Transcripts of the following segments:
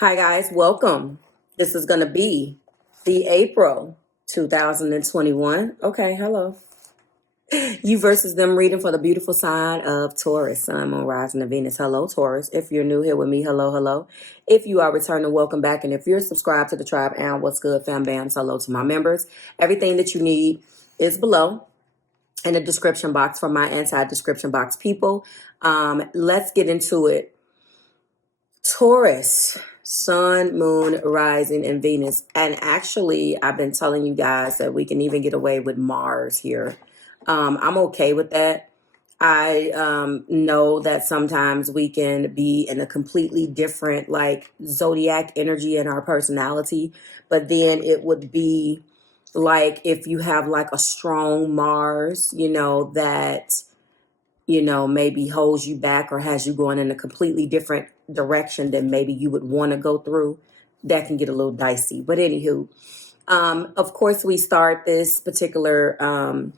Hi guys, welcome. This is going to be the April 2021. Okay, hello. You versus them reading for the beautiful sign of Taurus, Sun, Moon, Rising, and Venus. Hello, Taurus. If you're new here with me, hello, hello. If you are returning, welcome back. And if you're subscribed to the tribe, and what's good, fam bams, hello to my members. Everything that you need is below in the description box for my anti-description box people. Let's get into it. Taurus, Sun, Moon, Rising, and Venus. And actually, I've been telling you guys that we can even get away with Mars here. I'm okay with that. I know that sometimes we can be in a completely different, like, zodiac energy in our personality. But then it would be like if you have, like, a strong Mars, that maybe holds you back or has you going in a completely different direction than maybe you would want to go through. That can get a little dicey. But anywho, of course, we start this particular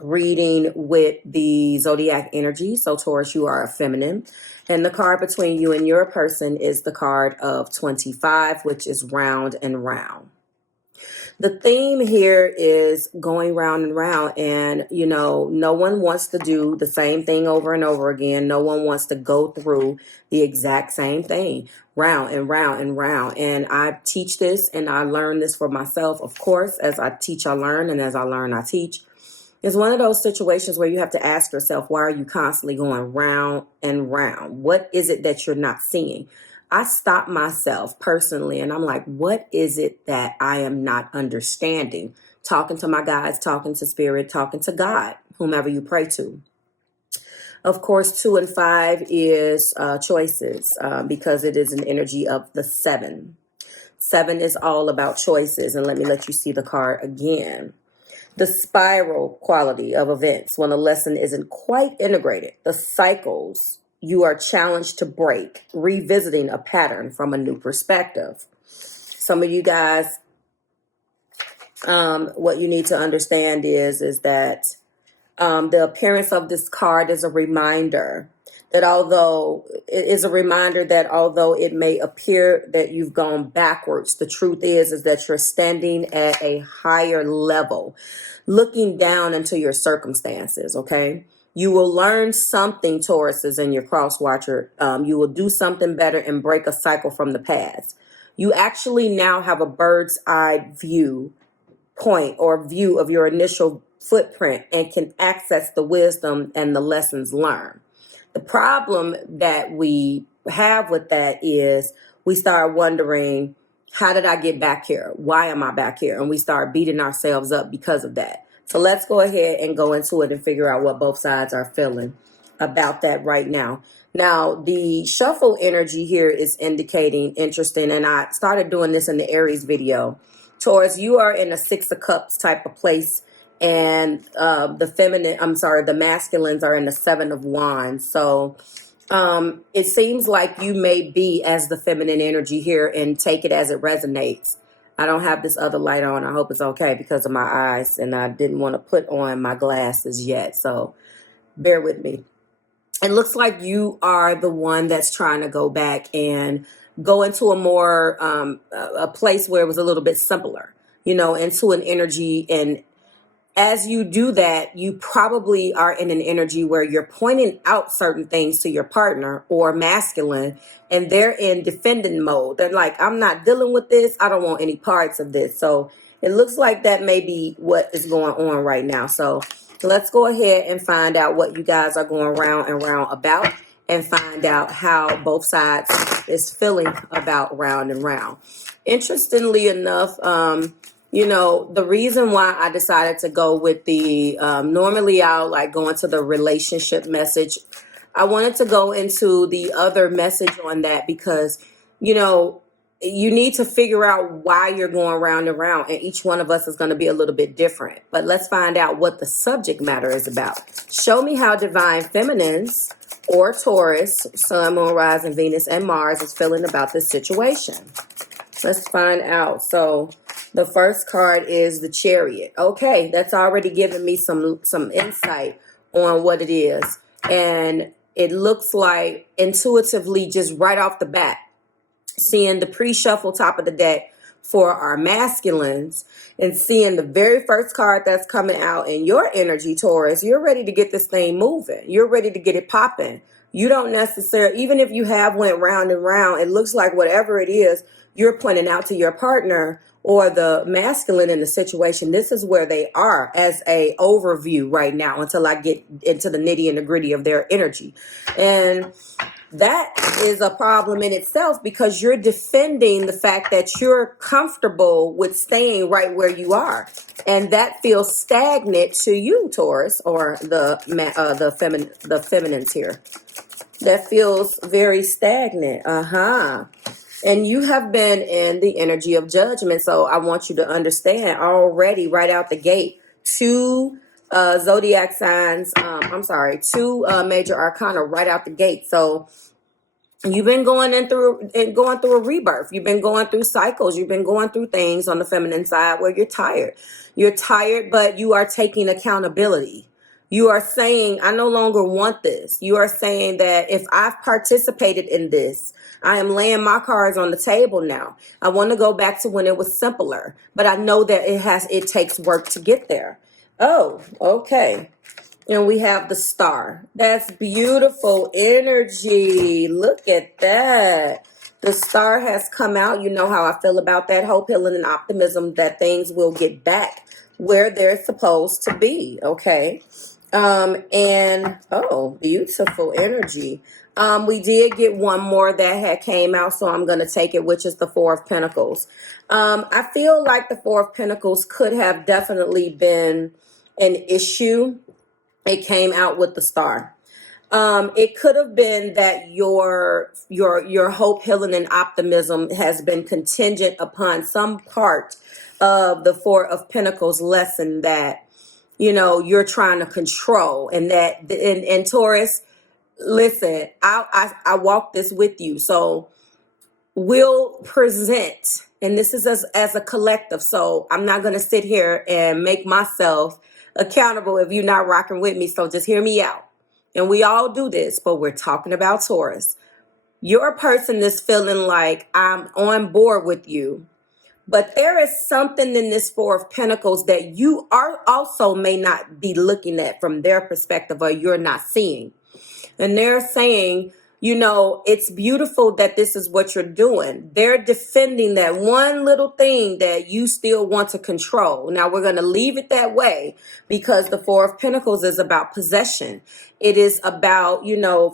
reading with the zodiac energy. So Taurus, you are a feminine. And the card between you and your person is the card of 25, which is round and round. The theme here is going round and round, and no one wants to do the same thing over and over again. No one wants to go through the exact same thing round and round and round. And I teach this and I learn this for myself, of course. As I teach, I learn, and as I learn, I teach. It's one of those situations where you have to ask yourself, why are you constantly going round and round? What is it that you're not seeing? I stop myself personally and I'm like, what is it that I am not understanding? Talking to my guides, talking to spirit, talking to God, whomever you pray to. Of course, 2 and 5 is choices because it is an energy of the 7. 7 is all about choices. And let me let you see the card again. The spiral quality of events when a lesson isn't quite integrated. The cycles you are challenged to break, revisiting a pattern from a new perspective. Some of you guys, what you need to understand is that the appearance of this card is a reminder that although it may appear that you've gone backwards, the truth is that you're standing at a higher level, looking down into your circumstances, okay? You will learn something, Taurus is in your cross watcher. You will do something better and break a cycle from the past. You actually now have a bird's eye view point or view of your initial footprint and can access the wisdom and the lessons learned. The problem that we have with that is we start wondering, how did I get back here? Why am I back here? And we start beating ourselves up because of that. So let's go ahead and go into it and figure out what both sides are feeling about that right now. Now, the shuffle energy here is indicating interesting, and I started doing this in the Aries video. Taurus, you are in a 6 of Cups type of place, and the masculines are in the 7 of Wands. So it seems like you may be as the feminine energy here, and take it as it resonates. I don't have this other light on. I hope it's okay because of my eyes, and I didn't want to put on my glasses yet, so bear with me. It looks like you are the one that's trying to go back and go into a more a place where it was a little bit simpler, into an energy. And as you do that, you probably are in an energy where you're pointing out certain things to your partner or masculine, and they're in defending mode. They're like, I'm not dealing with this. I don't want any parts of this. So it looks like that may be what is going on right now. So let's go ahead and find out what you guys are going round and round about, and find out how both sides is feeling about round and round. Interestingly enough, the reason why I decided to go with the, normally I'll like go into the relationship message. I wanted to go into the other message on that because, you need to figure out why you're going round and round, and each one of us is going to be a little bit different. But let's find out what the subject matter is about. Show me how divine feminines or Taurus, Sun, Moon, Rising, Venus, and Mars is feeling about this situation. Let's find out. So the first card is the Chariot. Okay, that's already given me some insight on what it is. And it looks like intuitively, just right off the bat, seeing the pre-shuffle top of the deck for our masculines, and seeing the very first card that's coming out in your energy, Taurus, you're ready to get this thing moving. You're ready to get it popping. You don't necessarily, even if you have went round and round, it looks like whatever it is you're pointing out to your partner or the masculine in the situation, this is where they are as a overview right now until I get into the nitty and the gritty of their energy. And that is a problem in itself, because you're defending the fact that you're comfortable with staying right where you are, and that feels stagnant to you, Taurus, or the feminines here. That feels very stagnant. And you have been in the energy of judgment, so I want you to understand already right out the gate, two zodiac signs. Two major arcana right out the gate. So you've been going through a rebirth. You've been going through cycles. You've been going through things on the feminine side where you're tired. You're tired, but you are taking accountability. You are saying, I no longer want this. You are saying that if I've participated in this, I am laying my cards on the table now. I want to go back to when it was simpler, but I know that it takes work to get there. Oh, okay. And we have the star. That's beautiful energy. Look at that. The star has come out. You know how I feel about that. Hope, healing, and optimism that things will get back where they're supposed to be. Okay. Beautiful energy. We did get one more that had came out, so I'm going to take it, which is the Four of Pentacles. I feel like the Four of Pentacles could have definitely been an issue. It came out with the star. It could have been that your hope, healing, and optimism has been contingent upon some part of the Four of Pentacles lesson that, you're trying to control. And Taurus, listen, I walk this with you. So we'll present, and this is as a collective. So I'm not going to sit here and make myself accountable if you're not rocking with me. So just hear me out. And we all do this, but we're talking about Taurus. You're a person that's feeling like I'm on board with you, but there is something in this Four of Pentacles that you are also may not be looking at from their perspective, or you're not seeing. And they're saying, it's beautiful that this is what you're doing. They're defending that one little thing that you still want to control. Now, we're going to leave it that way because the Four of Pentacles is about possession. It is about,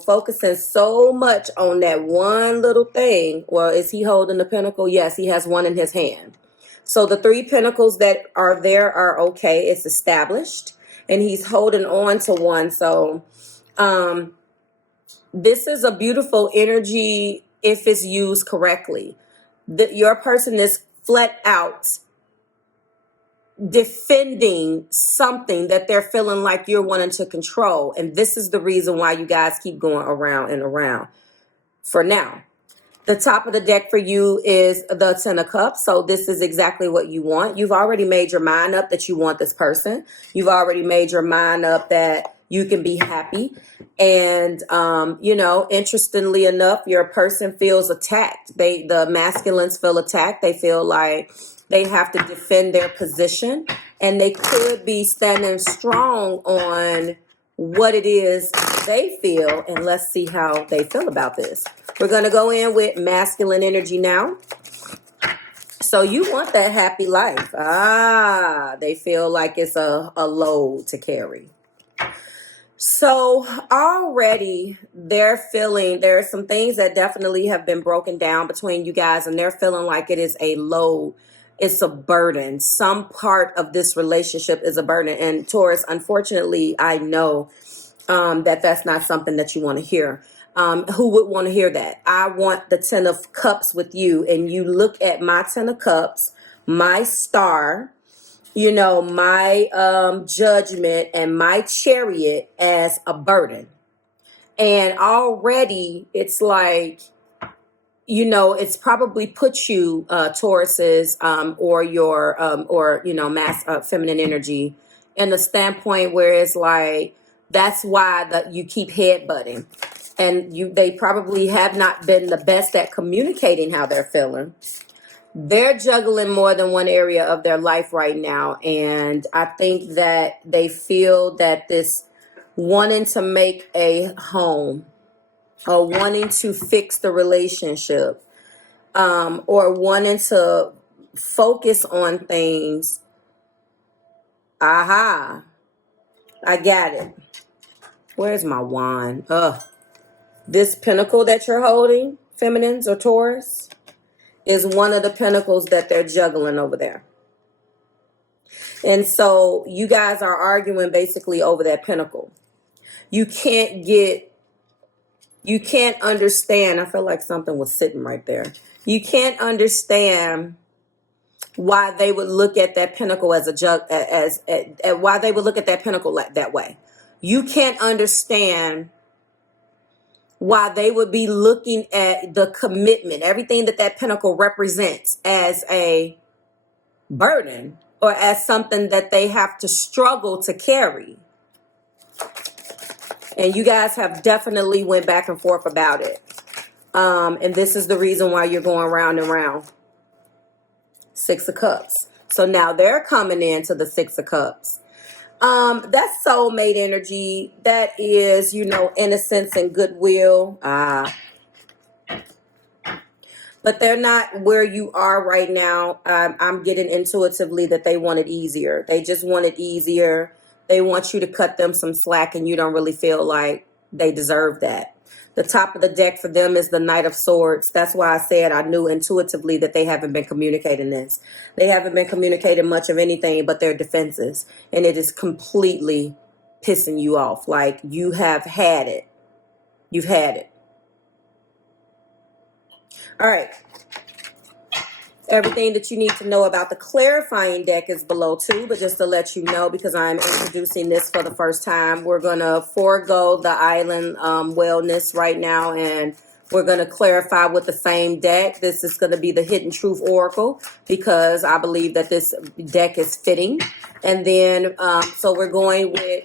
focusing so much on that one little thing. Well, is he holding the pentacle? Yes, he has one in his hand. So the three pentacles that are there are okay. It's established. And he's holding on to one. So, this is a beautiful energy if it's used correctly. Your person is flat out defending something that they're feeling like you're wanting to control. And this is the reason why you guys keep going around and around for now. The top of the deck for you is the Ten of Cups. So this is exactly what you want. You've already made your mind up that you want this person. You've already made your mind up that you can be happy. And, interestingly enough, your person feels attacked. The masculines feel attacked. They feel like they have to defend their position, and they could be standing strong on what it is they feel. And let's see how they feel about this. We're going to go in with masculine energy now. So you want that happy life. They feel like it's a load to carry. So already they're feeling, there are some things that definitely have been broken down between you guys, and they're feeling like it is a load. It's a burden. Some part of this relationship is a burden. And Taurus, unfortunately, I know that that's not something that you want to hear. Who would want to hear that? I want the Ten of Cups with you, and you look at my Ten of Cups, my star, my judgment, and my Chariot as a burden. And already it's like, it's probably put you, Tauruses, or your, mass feminine energy in the standpoint where it's like, that's why you keep headbutting. and they probably have not been the best at communicating how they're feeling. They're juggling more than one area of their life right now, and I think that they feel that this wanting to make a home or wanting to fix the relationship, or wanting to focus on things. Aha, I got it. Where's my wand? This pentacle that you're holding, feminines or Taurus, is one of the pentacles that they're juggling over there. And so you guys are arguing basically over that pentacle. You can't understand. I feel like something was sitting right there. You can't understand why they would look at that pentacle as why they would look at that pentacle that way. You can't understand why they would be looking at the commitment, everything that pentacle represents, as a burden or as something that they have to struggle to carry. And you guys have definitely went back and forth about it. And this is the reason why you're going round and round. Six of Cups. So now they're coming into the Six of Cups. That's soulmate energy. That is, innocence and goodwill. But they're not where you are right now. I'm getting intuitively that they want it easier. They just want it easier. They want you to cut them some slack, and you don't really feel like they deserve that. The top of the deck for them is the Knight of Swords. That's why I said I knew intuitively that they haven't been communicating this. They haven't been communicating much of anything but their defenses. And it is completely pissing you off. Like, you have had it. You've had it. All right. Everything that you need to know about the clarifying deck is below too, but just to let you know, because I'm introducing this for the first time, we're going to forego the island wellness right now, and we're going to clarify with the same deck. This is going to be the Hidden Truth Oracle, because I believe that this deck is fitting. And then, so we're going with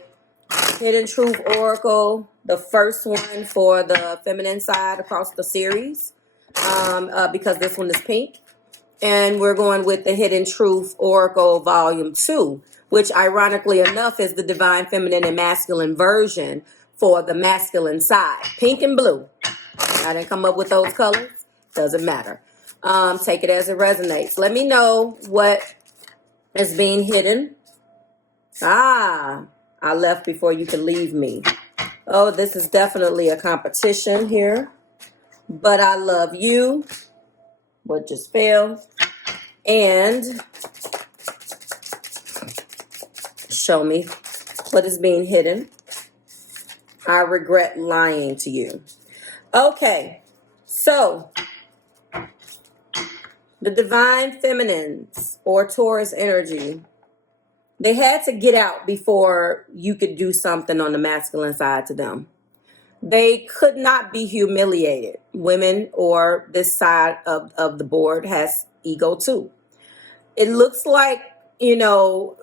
Hidden Truth Oracle, the first one for the feminine side across the series, because this one is pink. And we're going with the Hidden Truth Oracle Volume 2, which ironically enough is the Divine Feminine and Masculine version for the masculine side. Pink and blue. I didn't come up with those colors. Doesn't matter. Take it as it resonates. Let me know what is being hidden. I left before you could leave me. Oh, this is definitely a competition here. But I love you. What just fell? And show me what is being hidden. I regret lying to you. Okay, so the Divine Feminines or Taurus energy, they had to get out before you could do something on the masculine side to them. They could not be humiliated. Women, or this side of the board, has ego too. It looks like, the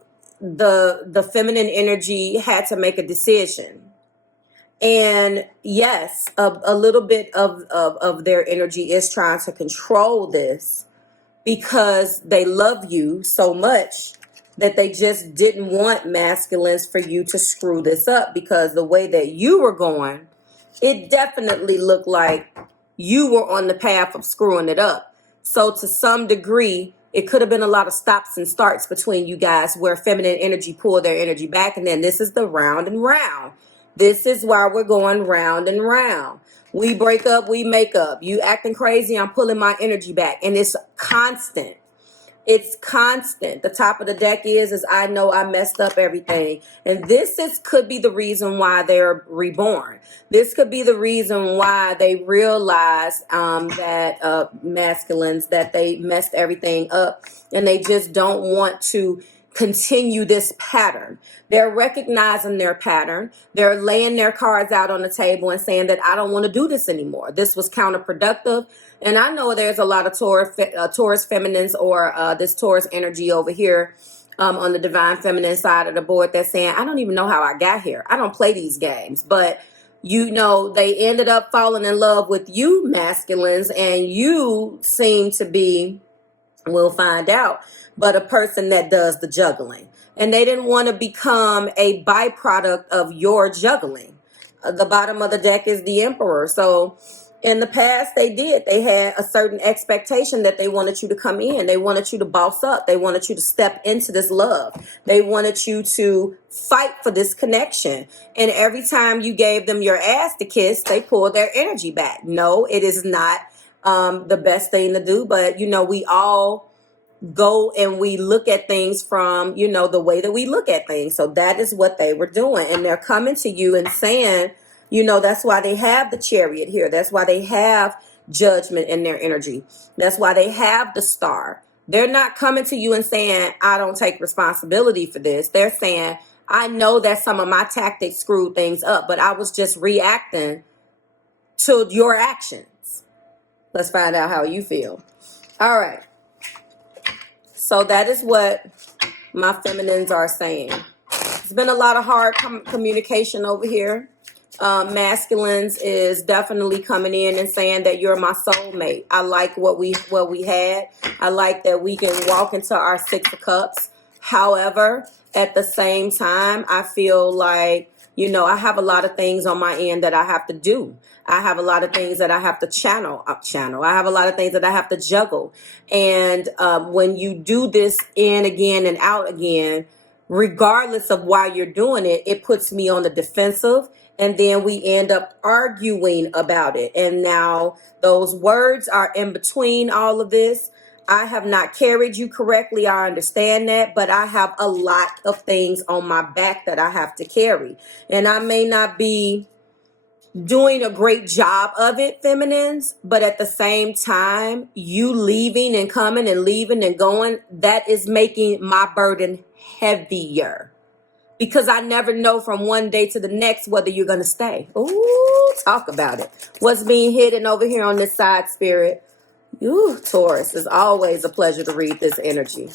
feminine energy had to make a decision. And yes, a little bit of their energy is trying to control this, because they love you so much that they just didn't want masculines for you to screw this up, because the way that you were going, it definitely looked like you were on the path of screwing it up. So to some degree, it could have been a lot of stops and starts between you guys, where feminine energy pulled their energy back. And then this is the round and round. This is why we're going round and round. We break up, we make up. You acting crazy, I'm pulling my energy back. And it's constant. It's constant. The top of the deck is I know I messed up everything. And could be the reason why they're reborn. This could be the reason why they realize that masculines, that they messed everything up, and they just don't want to continue this pattern. They're recognizing their pattern. They're laying their cards out on the table and saying that I don't want to do this anymore. This was counterproductive. And I know there's a lot of Taurus feminines, or this Taurus energy over here on the Divine Feminine side of the board, that's saying, I don't even know how I got here. I don't play these games. But You know, they ended up falling in love with you, masculines, and you seem to be, we'll find out, but a person that does the juggling. And they didn't want to become a byproduct of your juggling. The bottom of the deck is the Emperor. So in the past, they did. They had a certain expectation that they wanted you to come in. They wanted you to boss up. They wanted you to step into this love. They wanted you to fight for this connection. And every time you gave them your ass to kiss, they pulled their energy back. No, it is not the best thing to do. But, you know, we all go and we look at things from, you know, the way that we look at things. So that is what they were doing. And they're coming to you and saying, you know, that's why they have the Chariot here. That's why they have Judgment in their energy. That's why they have the Star. They're not coming to you and saying, I don't take responsibility for this. They're saying, I know that some of my tactics screwed things up, but I was just reacting to your actions. Let's find out how you feel. All right. So that is what my feminines are saying. It's been a lot of hard communication over here. Masculines is definitely coming in and saying that you're my soulmate. I like what we had. I like that we can walk into our Six of Cups. However, at the same time, I feel like, you know, I have a lot of things on my end that I have to do. I have a lot of things that I have to channel. I have a lot of things that I have to juggle. And when you do this in again and out again, regardless of why you're doing it, it puts me on the defensive. And then we end up arguing about it. And now those words are in between all of this. I have not carried you correctly. I understand that. But I have a lot of things on my back that I have to carry. And I may not be doing a great job of it, feminines, but at the same time, you leaving and coming and leaving and going, that is making my burden heavier, because I never know from one day to the next whether you're going to stay. Ooh, talk about it. What's being hidden over here on this side, Spirit? Ooh, Taurus, it's always a pleasure to read this energy.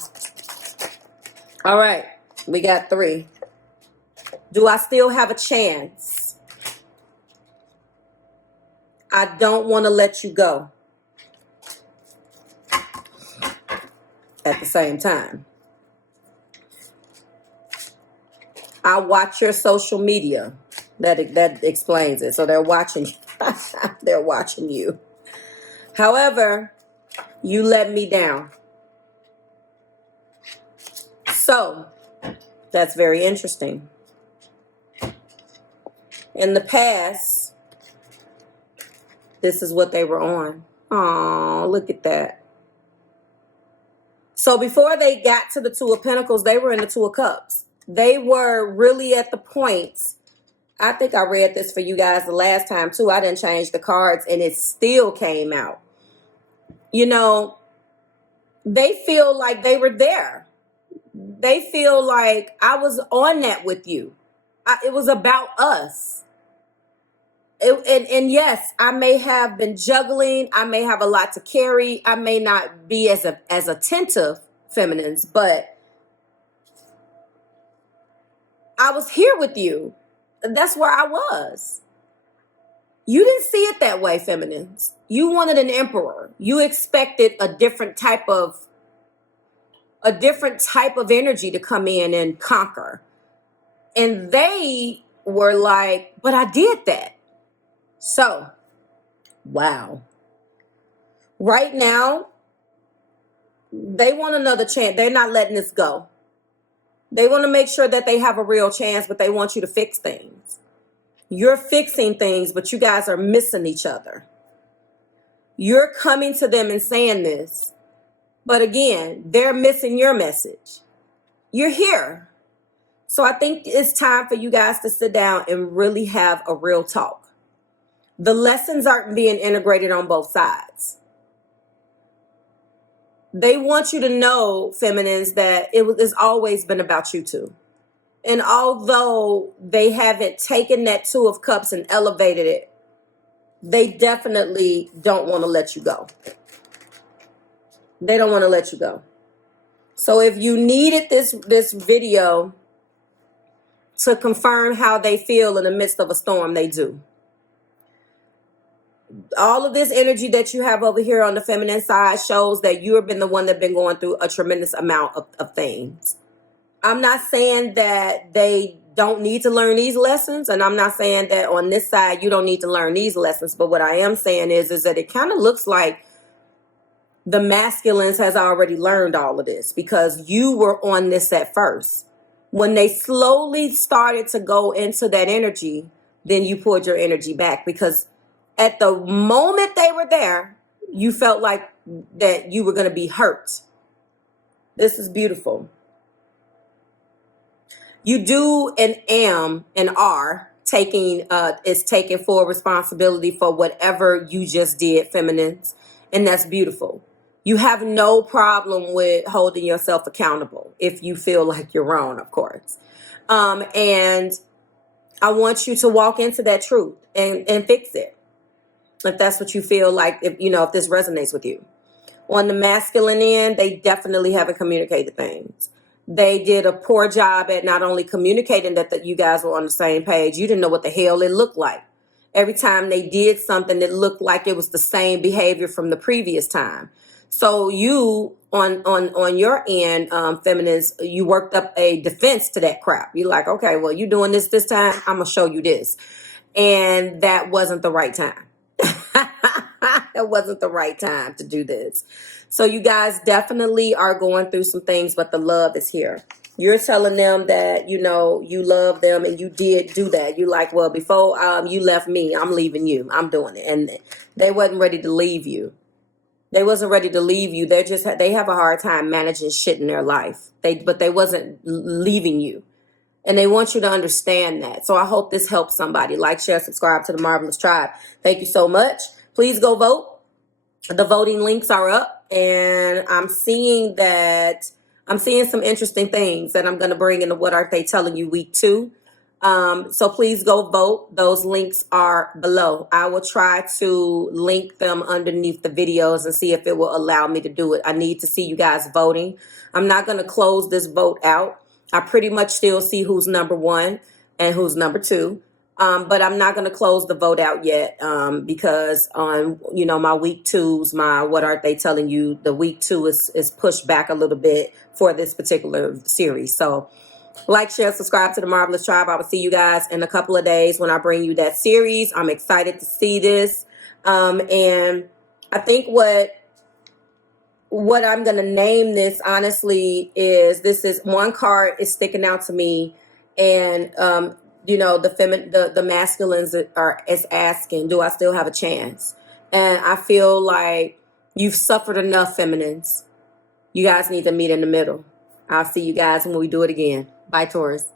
All right, we got 3. Do I still have a chance? I don't want to let you go. At the same time, I watch your social media. That explains it. So they're watching you. They're watching you. However, you let me down. So that's very interesting. In the past, this is what they were on. Oh, look at that. So before they got to the Two of Pentacles, they were in the Two of Cups. They were really at the point. I think I read this for you guys the last time too. I didn't change the cards and it still came out. You know, they feel like they were there. They feel like I was on that with you. It was about us. And yes, I may have been juggling. I may have a lot to carry. I may not be as attentive, feminines, but I was here with you. That's where I was. You didn't see it that way, feminines. You wanted an emperor. You expected a different type of energy to come in and conquer. And they were like, but I did that. So, wow. Right now, they want another chance. They're not letting this go. They want to make sure that they have a real chance, but they want you to fix things. You're fixing things, but you guys are missing each other. You're coming to them and saying this, but again, they're missing your message. You're here. So I think it's time for you guys to sit down and really have a real talk. The lessons aren't being integrated on both sides. They want you to know, feminines, that it's always been about you two. And although they haven't taken that Two of Cups and elevated it, they definitely don't want to let you go. They don't want to let you go. So if you needed this video to confirm how they feel in the midst of a storm, they do. all of this energy that you have over here on the feminine side shows that you have been the one that's been going through a tremendous amount of things. I'm not saying that they don't need to learn these lessons, and I'm not saying that on this side you don't need to learn these lessons, but what I am saying is that it kind of looks like the masculines has already learned all of this, because you were on this at first. When they slowly started to go into that energy, then you pulled your energy back, because at the moment they were there, you felt like that you were going to be hurt. This is beautiful. You do and am and are taking full responsibility for whatever you just did, feminines, and that's beautiful. You have no problem with holding yourself accountable if you feel like you're wrong, of course. And I want you to walk into that truth and fix it, if that's what you feel like, if this resonates with you. On the masculine end, they definitely haven't communicated things. They did a poor job at not only communicating that you guys were on the same page, you didn't know what the hell it looked like. Every time they did something, it looked like it was the same behavior from the previous time. So you, on your end, feminists, you worked up a defense to that crap. You're like, okay, well, you doing this time, I'm going to show you this. And that wasn't the right time. It wasn't the right time to do this. So you guys definitely are going through some things, but the love is here. You're telling them that, you love them, and you did do that. You're like, well, before you left me, I'm leaving you. I'm doing it. And they wasn't ready to leave you. They wasn't ready to leave you. They have a hard time managing shit in their life. But they wasn't leaving you. And they want you to understand that. So I hope this helps somebody. Like, share, subscribe to the Marvelous Tribe. Thank you so much. Please go vote. The voting links are up. And I'm seeing some interesting things that I'm going to bring into What Are They Telling You week 2. So please go vote. Those links are below. I will try to link them underneath the videos and see if it will allow me to do it. I need to see you guys voting. I'm not going to close this vote out. I pretty much still see who's number 1 and who's number 2. But I'm not going to close the vote out yet, because on, my week 2s, my What Are They Telling You, the week 2 is pushed back a little bit for this particular series. So like, share, subscribe to the Marvelous Tribe. I will see you guys in a couple of days when I bring you that series. I'm excited to see this. And I think what I'm going to name this, honestly, is one card is sticking out to me. And, the masculines is asking, do I still have a chance? And I feel like you've suffered enough, feminines. You guys need to meet in the middle. I'll see you guys when we do it again. Bye, Taurus.